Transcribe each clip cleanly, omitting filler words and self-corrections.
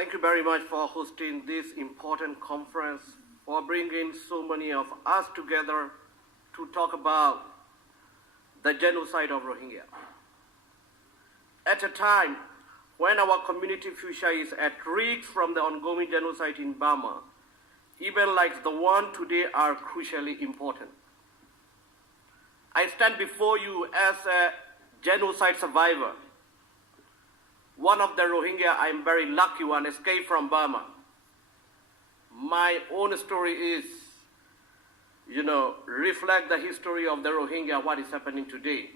Thank you very much for hosting this important conference, for bringing so many of us together to talk about the genocide of Rohingya. At a time when our community future is at risk from the ongoing genocide in Burma, events like the one today are crucially important. I stand before you as a genocide survivor. One of the Rohingya, I'm very lucky one, escaped from Burma. My own story is, reflect the history of the Rohingya, what is happening today.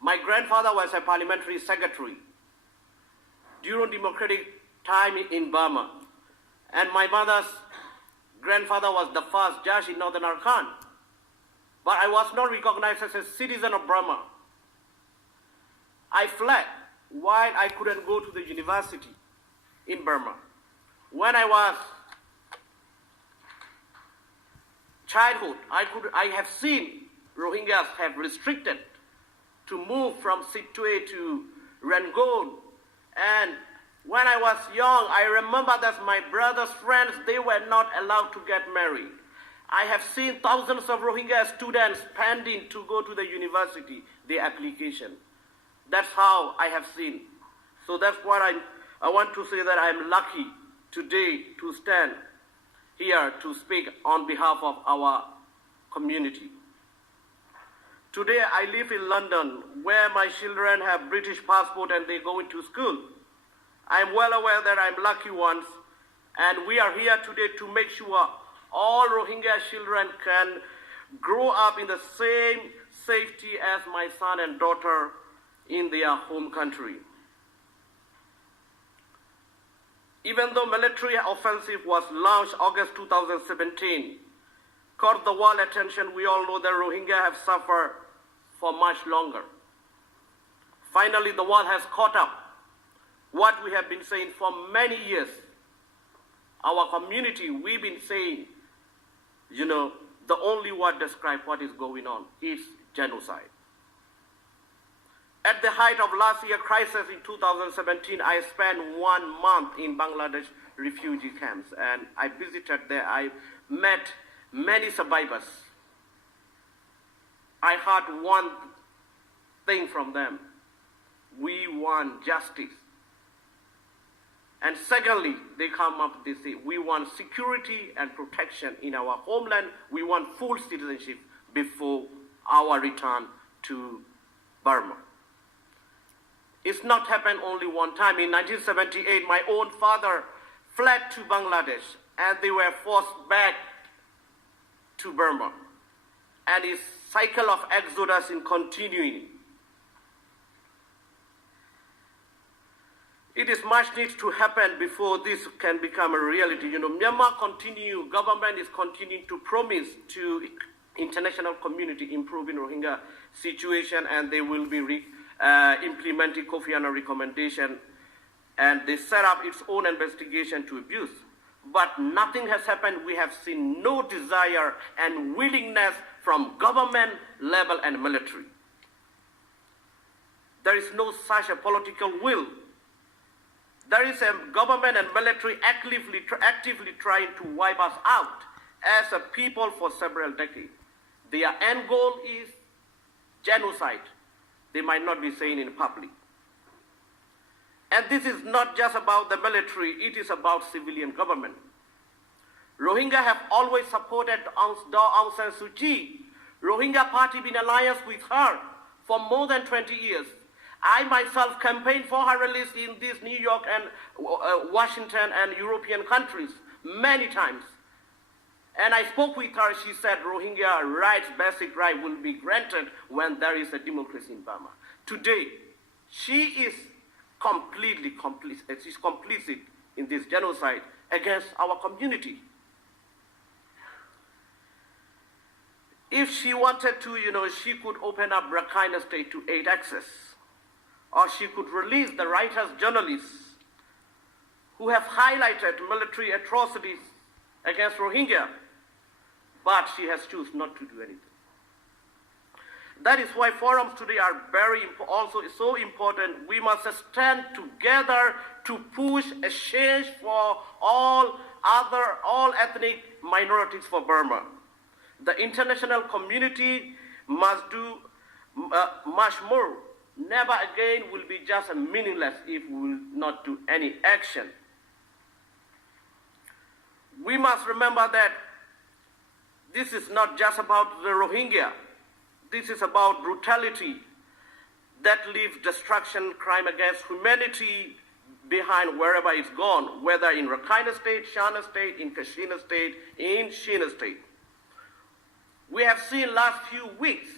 My grandfather was a parliamentary secretary during democratic time in Burma. And my mother's grandfather was the first judge in Northern Arakan. But I was not recognized as a citizen of Burma. I fled while I couldn't go to the university in Burma. When I was childhood, I have seen Rohingyas have restricted to move from Sittwe to Rangoon. And when I was young, I remember that my brother's friends, they were not allowed to get married. I have seen thousands of Rohingya students pending to go to the university, the application. That's how I have seen. So that's what I want to say, that I'm lucky today to stand here to speak on behalf of our community. Today I live in London, where my children have British passport and they go into school. I'm well aware that I'm lucky ones, and we are here today to make sure all Rohingya children can grow up in the same safety as my son and daughter in their home country. Even though military offensive was launched August 2017, caught the world attention, we all know that Rohingya have suffered for much longer. Finally, the world has caught up what we have been saying for many years. Our community, we've been saying, the only word describe what is going on is genocide. At the height of last year's crisis in 2017, I spent 1 month in Bangladesh refugee camps, and I visited there. I met many survivors. I heard one thing from them: we want justice. And secondly, they come up, they say, we want security and protection in our homeland. We want full citizenship before our return to Burma. It's not happened only one time. In 1978, my own father fled to Bangladesh, and they were forced back to Burma. And its cycle of exodus is continuing. It is much needs to happen before this can become a reality. Myanmar government is continuing to promise to international community improving Rohingya situation, and they will be implementing Kofi Annan recommendation, and they set up its own investigation to abuse. But nothing has happened. We have seen no desire and willingness from government level and military. There is no such a political will. There is a government and military actively trying to wipe us out as a people for several decades. Their end goal is genocide. They might not be saying in public. And this is not just about the military, it is about civilian government. Rohingya have always supported Aung San Suu Kyi. Rohingya party been in alliance with her for more than 20 years. I myself campaigned for her release in these New York and Washington and European countries many times. And I spoke with her. She said Rohingya rights, basic right, will be granted when there is a democracy in Burma. Today, she is completely complicit. She's complicit in this genocide against our community. If she wanted to, she could open up Rakhine State to aid access. Or she could release the writers, journalists who have highlighted military atrocities against Rohingya. But she has chosen not to do anything. That is why forums today are also so important. We must stand together to push a change for all ethnic minorities for Burma. The international community must do much more. Never again will be just meaningless if we will not do any action. We must remember that this is not just about the Rohingya. This is about brutality that leaves destruction, crime against humanity behind wherever it's gone, whether in Rakhine State, Shana State, in Kashmir State, in Shina State. We have seen last few weeks,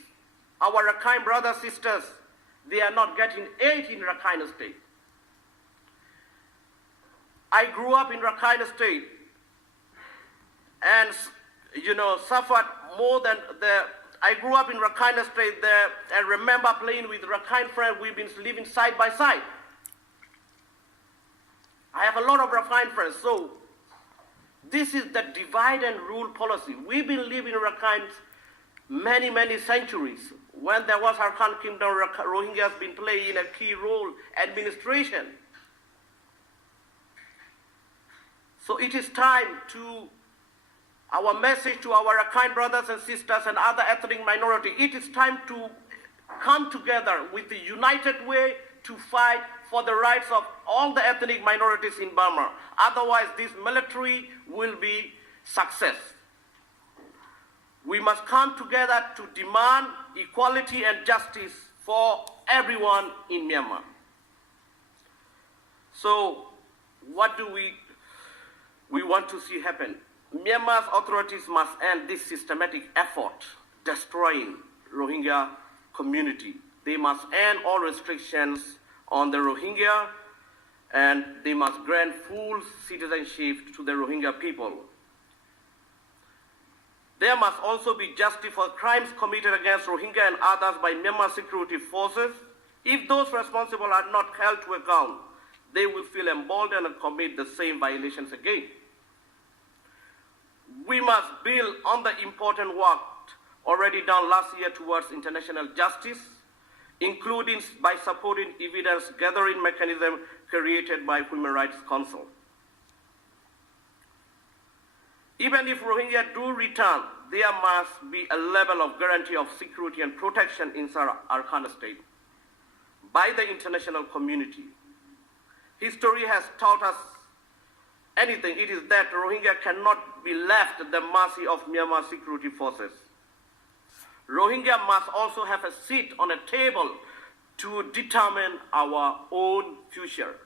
our Rakhine brothers, sisters, they are not getting aid in Rakhine State. I grew up in Rakhine State and, suffered more than I grew up in Rakhine State there and remember playing with Rakhine friends. We've been living side by side. I have a lot of Rakhine friends. So this is the divide and rule policy. We've been living in Rakhine many, many centuries. When there was Rakhine Kingdom, Rohingyas have been playing a key role in administration. So it is time to our message to our Rakhine brothers and sisters and other ethnic minority. It is time to come together with the united way to fight for the rights of all the ethnic minorities in Burma. Otherwise, this military will be success. We must come together to demand equality and justice for everyone in Myanmar. So, what do we want to see happen? Myanmar's authorities must end this systematic effort destroying Rohingya community. They must end all restrictions on the Rohingya and they must grant full citizenship to the Rohingya people. There must also be justice for crimes committed against Rohingya and others by Myanmar security forces. If those responsible are not held to account, they will feel emboldened and commit the same violations again. We must build on the important work already done last year towards international justice, including by supporting evidence-gathering mechanism created by Human Rights Council. Even if Rohingya do return, there must be a level of guarantee of security and protection inside Rakhine State by the international community. History has taught us anything, it is that Rohingya cannot be left at the mercy of Myanmar security forces. Rohingya must also have a seat on a table to determine our own future.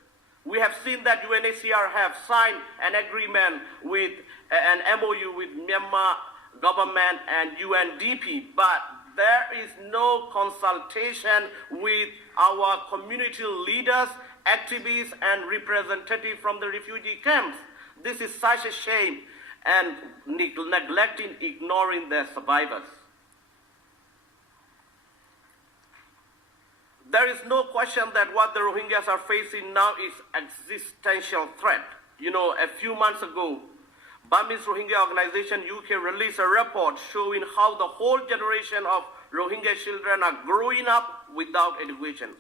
We have seen that UNHCR have signed an agreement with an MOU with Myanmar government and UNDP, but there is no consultation with our community leaders, activists, and representatives from the refugee camps. This is such a shame and neglecting, ignoring their survivors. There is no question that what the Rohingyas are facing now is existential threat. A few months ago, Burmese Rohingya organization UK released a report showing how the whole generation of Rohingya children are growing up without education,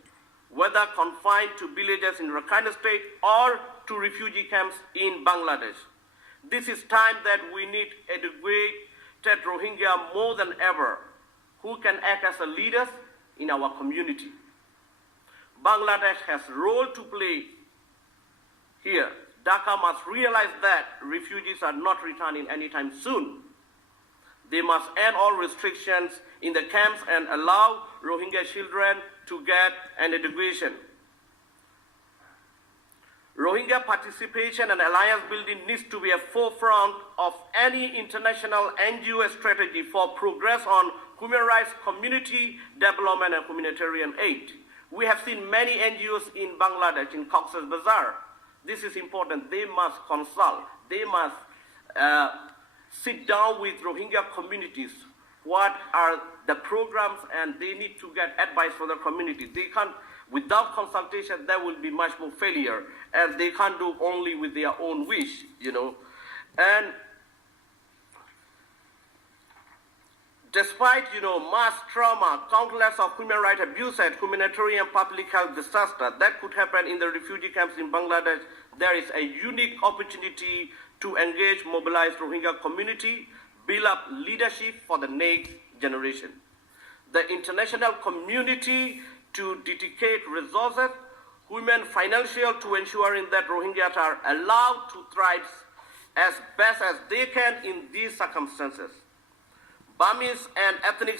whether confined to villages in Rakhine State or to refugee camps in Bangladesh. This is time that we need educated Rohingya more than ever, who can act as leaders in our community. Bangladesh has a role to play here. Dhaka must realize that refugees are not returning anytime soon. They must end all restrictions in the camps and allow Rohingya children to get an education. Rohingya participation and alliance building needs to be a forefront of any international NGO strategy for progress on human rights, community development, and humanitarian aid. We have seen many NGOs in Bangladesh, in Cox's Bazar. This is important. They must consult. They must sit down with Rohingya communities. What are the programs, and they need to get advice from the community. They can't, without consultation, there will be much more failure, and they can't do only with their own wish, And Despite, mass trauma, countless of human rights abuses, humanitarian public health disaster that could happen in the refugee camps in Bangladesh, there is a unique opportunity to engage, mobilize Rohingya community, build up leadership for the next generation. The international community to dedicate resources, human, financial, to ensuring that Rohingyas are allowed to thrive as best as they can in these circumstances. Burmese and ethnic